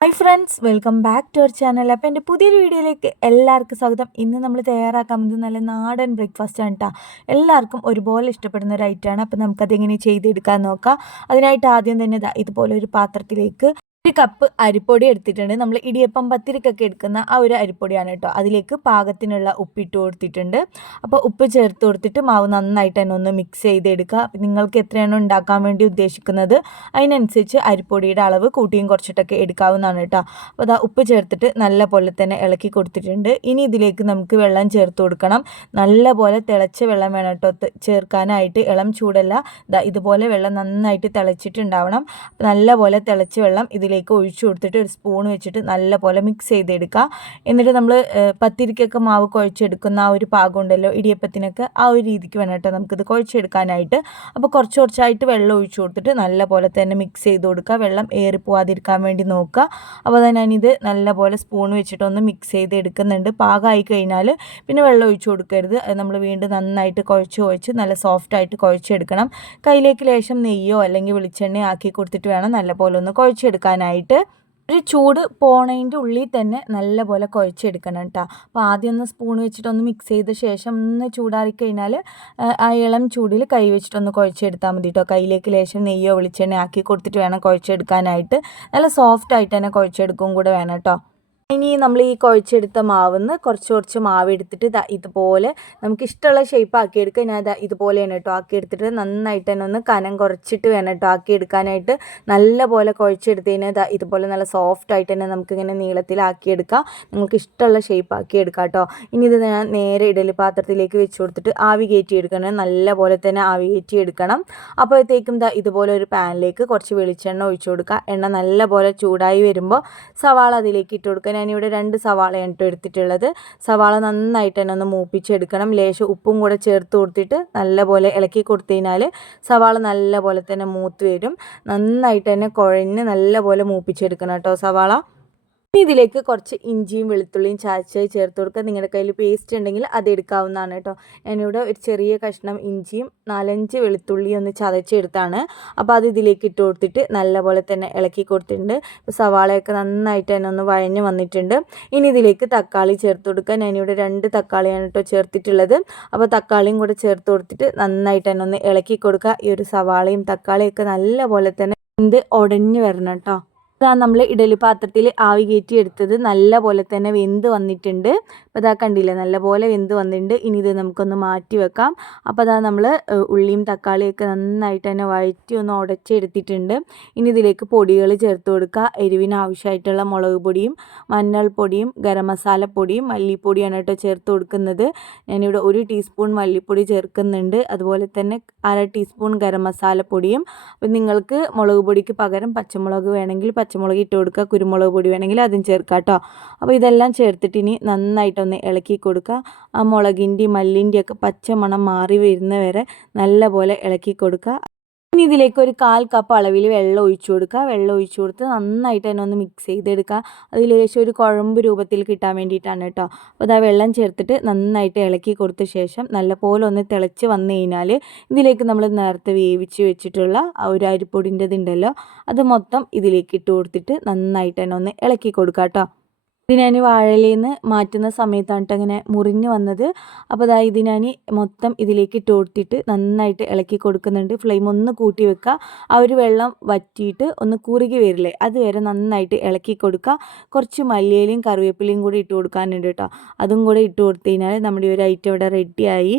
Hi friends welcome back to our channel അപ്പോൾ എന്റെ പുതിയൊരു വീഡിയോയിലേക്ക് എല്ലാവർക്കും സ്വാഗതം. ഇന്ന് നമ്മൾ തയ്യാറാക്കാൻ പോകുന്നത് നല്ല നാടൻ ബ്രേക്ക്ഫാസ്റ്റ് ആണ് കേട്ടോ എല്ലാവർക്കും ഒരുപോലെ ഇഷ്ടപ്പെടുന്ന ഒരു ഐറ്റമാണ് അപ്പോൾ നമുക്കതെങ്ങനെ ചെയ്തെടുക്കാൻ നോക്കാം. അതിനായിട്ട് ആദ്യം തന്നെ ഇതുപോലെ ഒരു പാത്രത്തിലേക്ക് ഒരു കപ്പ് അരിപ്പൊടി എടുത്തിട്ടുണ്ട്. നമ്മൾ ഇടിയപ്പം പത്തിരിക്കൊക്കെ എടുക്കുന്ന ആ ഒരു അരിപ്പൊടിയാണ് കേട്ടോ. അതിലേക്ക് പാകത്തിനുള്ള ഉപ്പിട്ട് കൊടുത്തിട്ടുണ്ട്. അപ്പോൾ ഉപ്പ് ചേർത്ത് കൊടുത്തിട്ട് മാവ് നന്നായിട്ട് തന്നെ ഒന്ന് മിക്സ് ചെയ്തെടുക്കുക. നിങ്ങൾക്ക് എത്രയാണ് ഉണ്ടാക്കാൻ വേണ്ടി ഉദ്ദേശിക്കുന്നത് അതിനനുസരിച്ച് അരിപ്പൊടിയുടെ അളവ് കൂട്ടിയും കുറച്ചിട്ടൊക്കെ എടുക്കാവുന്നതാണ് കേട്ടോ. അപ്പോൾ അതാ ഉപ്പ് ചേർത്തിട്ട് നല്ല പോലെ തന്നെ ഇളക്കി കൊടുത്തിട്ടുണ്ട്. ഇനി ഇതിലേക്ക് നമുക്ക് വെള്ളം ചേർത്ത് കൊടുക്കണം. നല്ല പോലെ തിളച്ച വെള്ളം വേണം കേട്ടോ. ചേർക്കാനായിട്ട് ഇളം ചൂടല്ല. ഇതുപോലെ വെള്ളം നന്നായിട്ട് തിളച്ചിട്ടുണ്ടാവണം. നല്ല പോലെ തിളച്ച വെള്ളം ഇതിലേക്ക് ഒഴിച്ചു കൊടുത്തിട്ട് ഒരു സ്പൂൺ വെച്ചിട്ട് നല്ല പോലെ മിക്സ് ചെയ്തെടുക്കുക. എന്നിട്ട് നമ്മൾ പത്തിരിക്കൊക്കെ മാവ് കുഴച്ചെടുക്കുന്ന ആ ഒരു പാകം ഉണ്ടല്ലോ ഇടിയപ്പത്തിനൊക്കെ ആ ഒരു രീതിക്ക് വേണം കേട്ടോ നമുക്കിത് കുഴച്ചെടുക്കാനായിട്ട്. അപ്പോൾ കുറച്ച് കുറച്ചായിട്ട് വെള്ളം ഒഴിച്ചു കൊടുത്തിട്ട് നല്ല പോലെ തന്നെ മിക്സ് ചെയ്ത് കൊടുക്കുക. വെള്ളം ഏറിപ്പോവാതിരിക്കാൻ വേണ്ടി നോക്കുക. അപ്പോൾ തന്നെ ഞാനിത് നല്ല പോലെ സ്പൂൺ വെച്ചിട്ടൊന്ന് മിക്സ് ചെയ്ത് എടുക്കുന്നുണ്ട് പാകമായി കഴിഞ്ഞാൽ പിന്നെ വെള്ളം ഒഴിച്ചു കൊടുക്കരുത്. നമ്മൾ വീണ്ടും നന്നായിട്ട് കുഴച്ച് കുഴച്ച് നല്ല സോഫ്റ്റായിട്ട് കുഴച്ചെടുക്കണം. കയ്യിലേക്ക് ലേശം നെയ്യോ അല്ലെങ്കിൽ വെളിച്ചെണ്ണയോ ആക്കി കൊടുത്തിട്ട് വേണം നല്ല പോലെ ഒന്ന് കുഴച്ചെടുക്കാനായിട്ട് ചെയ്യാനായിട്ട് ഒരു ചൂട് പോണതിന്റെ ഉള്ളിൽ തന്നെ നല്ലപോലെ കുഴച്ചെടുക്കണം കേട്ടോ അപ്പോൾ ആദ്യം ഒന്ന് സ്പൂൺ വെച്ചിട്ടൊന്ന് മിക്സ് ചെയ്ത ശേഷം ഒന്ന് ചൂടാറി കഴിഞ്ഞാൽ ആ ഇളം ചൂടിൽ കൈ വെച്ചിട്ടൊന്ന് കുഴച്ചെടുത്താൽ മതി കേട്ടോ കയ്യിലേക്ക് ലേശം നെയ്യോ വെളിച്ചെണ്ണ ആക്കി കൊടുത്തിട്ട് വേണം കുഴച്ചെടുക്കാനായിട്ട്. നല്ല സോഫ്റ്റ് ആയിട്ട് തന്നെ കുഴച്ചെടുക്കും കൂടെ വേണം കേട്ടോ ഇനി നമ്മൾ ഈ കുഴച്ചെടുത്ത മാവിന്ന് കുറച്ച് കുറച്ച് മാവ് എടുത്തിട്ട് ഇതുപോലെ നമുക്ക് ഇഷ്ടമുള്ള ഷേപ്പ് ആക്കിയെടുക്കുക. ഞാൻ ഇതുപോലെ ഇതുപോലെയാണ് കേട്ടോ ആക്കി എടുത്തിട്ട് നന്നായിട്ട് തന്നെ ഒന്ന് കനം കുറച്ചിട്ട് വേണം കേട്ടോ ആക്കി എടുക്കാനായിട്ട് നല്ല പോലെ കുഴച്ചെടുത്തതിന് ഇതാ ഇതുപോലെ നല്ല സോഫ്റ്റ് ആയിട്ട് തന്നെ നമുക്ക് ഇങ്ങനെ നീളത്തിലാക്കി എടുക്കാം നിങ്ങൾക്ക് ഇഷ്ടമുള്ള ഷേപ്പ് ആക്കി എടുക്കാം കേട്ടോ. ഇനി ഇത് ഞാൻ നേരെ ഇഡലി പാത്രത്തിലേക്ക് വെച്ച് കൊടുത്തിട്ട് ആവി കയറ്റി എടുക്കണം നല്ല പോലെ തന്നെ ആവി കയറ്റി എടുക്കണം അപ്പോഴത്തേക്കും ഇതാ ഇതുപോലെ ഒരു പാനിലേക്ക് കുറച്ച് വെളിച്ചെണ്ണ ഒഴിച്ചു കൊടുക്കുക. എണ്ണ നല്ല പോലെ ചൂടായി വരുമ്പോൾ സവാള അതിലേക്ക് ഇട്ട് കൊടുക്കുക. ഞാനിവിടെ രണ്ട് സവാളയാണ് കേട്ടോ എടുത്തിട്ടുള്ളത്. സവാള നന്നായിട്ട് തന്നെ ഒന്ന് മൂപ്പിച്ചെടുക്കണം. ലേശം ഉപ്പും കൂടെ ചേർത്ത് കൊടുത്തിട്ട് നല്ലപോലെ ഇളക്കി കൊടുത്തു കഴിഞ്ഞാൽ സവാള നല്ലപോലെ തന്നെ മൂത്ത് വരും. നന്നായിട്ട് തന്നെ കുഴഞ്ഞ് നല്ലപോലെ മൂപ്പിച്ചെടുക്കണം കേട്ടോ സവാള. ഇനി ഇതിലേക്ക് കുറച്ച് ഇഞ്ചിയും വെളുത്തുള്ളിയും ചാച്ചായി ചേർത്ത് കൊടുക്കുക. നിങ്ങളുടെ കയ്യിൽ പേസ്റ്റ് ഉണ്ടെങ്കിൽ അത് എടുക്കാവുന്നതാണ് കേട്ടോ. ഞാനിവിടെ ഒരു ചെറിയ കഷ്ണം ഇഞ്ചിയും നാലഞ്ച് വെളുത്തുള്ളിയും ഒന്ന് ചതച്ചെടുത്താണ് അപ്പോൾ അത് ഇതിലേക്ക് ഇട്ട് കൊടുത്തിട്ട് നല്ലപോലെ തന്നെ ഇളക്കി കൊടുത്തിട്ടുണ്ട്. സവാളയൊക്കെ നന്നായിട്ട് തന്നെ ഒന്ന് വഴഞ്ഞ് വന്നിട്ടുണ്ട്. ഇനി ഇതിലേക്ക് തക്കാളി ചേർത്ത് കൊടുക്കുക. ഞാനിവിടെ രണ്ട് തക്കാളിയാണ് കേട്ടോ ചേർത്തിട്ടുള്ളത്. അപ്പോൾ തക്കാളിയും കൂടെ ചേർത്ത് കൊടുത്തിട്ട് നന്നായിട്ട് തന്നെ ഒന്ന് ഇളക്കി കൊടുക്കുക. ഈ ഒരു സവാളയും തക്കാളിയൊക്കെ നല്ലപോലെ തന്നെ ഇത് ഉടഞ്ഞ് വരണം കേട്ടോ. ഇതാ നമ്മൾ ഇഡലി പാത്രത്തിൽ ആവി കയറ്റി എടുത്തത് നല്ല പോലെ തന്നെ വെന്ത് വന്നിട്ടുണ്ട്. അപ്പോൾ ഇതാ കണ്ടില്ലേ നല്ല പോലെ വെന്ത് വന്നിട്ടുണ്ട്. ഇനി ഇത് നമുക്കൊന്ന് മാറ്റി വെക്കാം. അപ്പോൾ അതാ നമ്മൾ ഉള്ളിയും തക്കാളിയും ഒക്കെ നന്നായിട്ട് തന്നെ വഴറ്റി ഒന്ന് ഉടച്ചെടുത്തിട്ടുണ്ട്. ഇനി ഇതിലേക്ക് പൊടികൾ ചേർത്ത് കൊടുക്കുക. എരിവിന് ആവശ്യമായിട്ടുള്ള മുളക് പൊടിയും മഞ്ഞൾപ്പൊടിയും ഗരം മസാലപ്പൊടിയും മല്ലിപ്പൊടിയാണ് കേട്ടോ ചേർത്ത് കൊടുക്കുന്നത്. ഞാനിവിടെ ഒരു ടീസ്പൂൺ മല്ലിപ്പൊടി ചേർക്കുന്നുണ്ട്. അതുപോലെ തന്നെ അര ടീസ്പൂൺ ഗരം മസാലപ്പൊടിയും നിങ്ങൾക്ക് മുളക് പൊടിക്ക് പകരം പച്ചമുളക് വേണമെങ്കിൽ പച്ചമുളക് ഇട്ട് കൊടുക്കുക കുരുമുളക് പൊടി വേണമെങ്കിൽ അതും ചേർക്കുക കേട്ടോ. അപ്പോൾ ഇതെല്ലാം ചേർത്തിട്ട് ഇനി നന്നായിട്ടൊന്ന് ഇളക്കി കൊടുക്കുക. ആ മുളകിന്റെയും മല്ലിന്റെയും ഒക്കെ പച്ചമണം മാറി വരുന്നവരെ നല്ലപോലെ ഇളക്കി കൊടുക്കുക. ഇനി ഇതിലേക്ക് ഒരു കാൽ കപ്പ് അളവിൽ വെള്ളം ഒഴിച്ചു കൊടുക്കുക. വെള്ളം ഒഴിച്ചു കൊടുത്ത് നന്നായിട്ട് തന്നെ ഒന്ന് മിക്സ് ചെയ്തെടുക്കുക. അതിൽ ശേഷം ഒരു കുഴമ്പ് രൂപത്തിൽ കിട്ടാൻ വേണ്ടിയിട്ടാണ് കേട്ടോ. അപ്പോൾ ആ വെള്ളം ചേർത്തിട്ട് നന്നായിട്ട് ഇളക്കി കൊടുത്ത ശേഷം നല്ലപോലെ ഒന്ന് തിളച്ച് വന്നു കഴിഞ്ഞാൽ ഇതിലേക്ക് നമ്മൾ നേരത്തെ വേവിച്ച് വെച്ചിട്ടുള്ള ആ ഒരു അരിപ്പൊടിന്റെതുണ്ടല്ലോ അത് മൊത്തം ഇതിലേക്ക് ഇട്ട് കൊടുത്തിട്ട് നന്നായിട്ട് തന്നെ ഒന്ന് ഇളക്കി കൊടുക്കുക കേട്ടോ. ഇത് ഞാൻ വാഴയിലയിൽ നിന്ന് മാറ്റുന്ന സമയത്താണ് അങ്ങനെ മുറിഞ്ഞ് വന്നത്. അപ്പോൾ അതാ ഇത് ഞാൻ മൊത്തം ഇതിലേക്ക് ഇട്ട് നന്നായിട്ട് ഇളക്കി കൊടുക്കുന്നുണ്ട്. ഫ്ലെയിം ഒന്ന് കൂട്ടി വെക്കുക ആ ഒരു വെള്ളം വറ്റിയിട്ട് ഒന്ന് കുറുകി വരില്ലേ അതുവരെ നന്നായിട്ട് ഇളക്കി കൊടുക്കുക കുറച്ച് മല്ലിയിലയും കറിവേപ്പിലയും കൂടി ഇട്ട് കൊടുക്കാനുണ്ട് കേട്ടോ അതും കൂടെ ഇട്ട് കൊടുത്തു കഴിഞ്ഞാൽ നമ്മുടെ ഒരു ഐറ്റം ഇവിടെ റെഡിയായി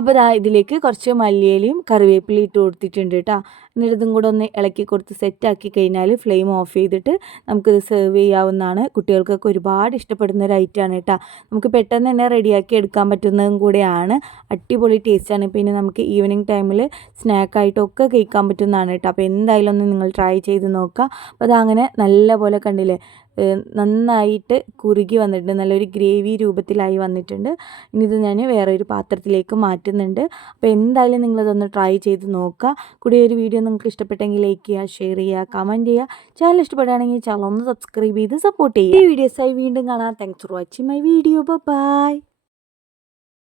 അപ്പോൾ ദാ ഇതിലേക്ക് കുറച്ച് മല്ലിയിലയും കറിവേപ്പിലയും ഇട്ട് കൊടുത്തിട്ടുണ്ട് കേട്ടോ എന്നിട്ട് ഇതും കൂടെ ഒന്ന് ഇളക്കി കൊടുത്ത് സെറ്റാക്കി കഴിഞ്ഞാൽ ഫ്ലെയിം ഓഫ് ചെയ്തിട്ട് നമുക്കിത് സെർവ് ചെയ്യാവുന്നതാണ്. കുട്ടികൾക്കൊക്കെ ഒരുപാട് ഇഷ്ടപ്പെടുന്ന ഒരു ഐറ്റമാണ് കേട്ടോ നമുക്ക് പെട്ടെന്ന് തന്നെ റെഡിയാക്കി എടുക്കാൻ പറ്റുന്നതും കൂടെയാണ്. അടിപൊളി ടേസ്റ്റാണ് പിന്നെ നമുക്ക് ഈവനിങ് ടൈമിൽ സ്നാക്കായിട്ടൊക്കെ കഴിക്കാൻ പറ്റുന്നതാണ് കേട്ടോ അപ്പോൾ എന്തായാലും ഒന്ന് നിങ്ങൾ ട്രൈ ചെയ്ത് നോക്കുക അപ്പോൾ അതങ്ങനെ നല്ല പോലെ കണ്ടില്ലേ? നന്നായിട്ട് കുറുകി വന്നിട്ടുണ്ട്. നല്ലൊരു ഗ്രേവി രൂപത്തിലായി വന്നിട്ടുണ്ട്. ഇനി ഇത് ഞാൻ വേറൊരു പാത്രത്തിലേക്ക് മാറ്റുന്നുണ്ട്. അപ്പോൾ എന്തായാലും നിങ്ങളിതൊന്ന് ട്രൈ ചെയ്ത് നോക്കുക. കൂടി ഒരു വീഡിയോ നിങ്ങൾക്ക് ഇഷ്ടപ്പെട്ടെങ്കിൽ ലൈക്ക് ചെയ്യുക ഷെയർ ചെയ്യുക കമന്റ് ചെയ്യുക. ചാനൽ ഇഷ്ടപ്പെടുകയാണെങ്കിൽ ചാനൽ ഒന്ന് സബ്സ്ക്രൈബ് ചെയ്ത് സപ്പോർട്ട് ചെയ്യുക. ഈ വീഡിയോസായി വീണ്ടും കാണാം. Thanks for watching my video bye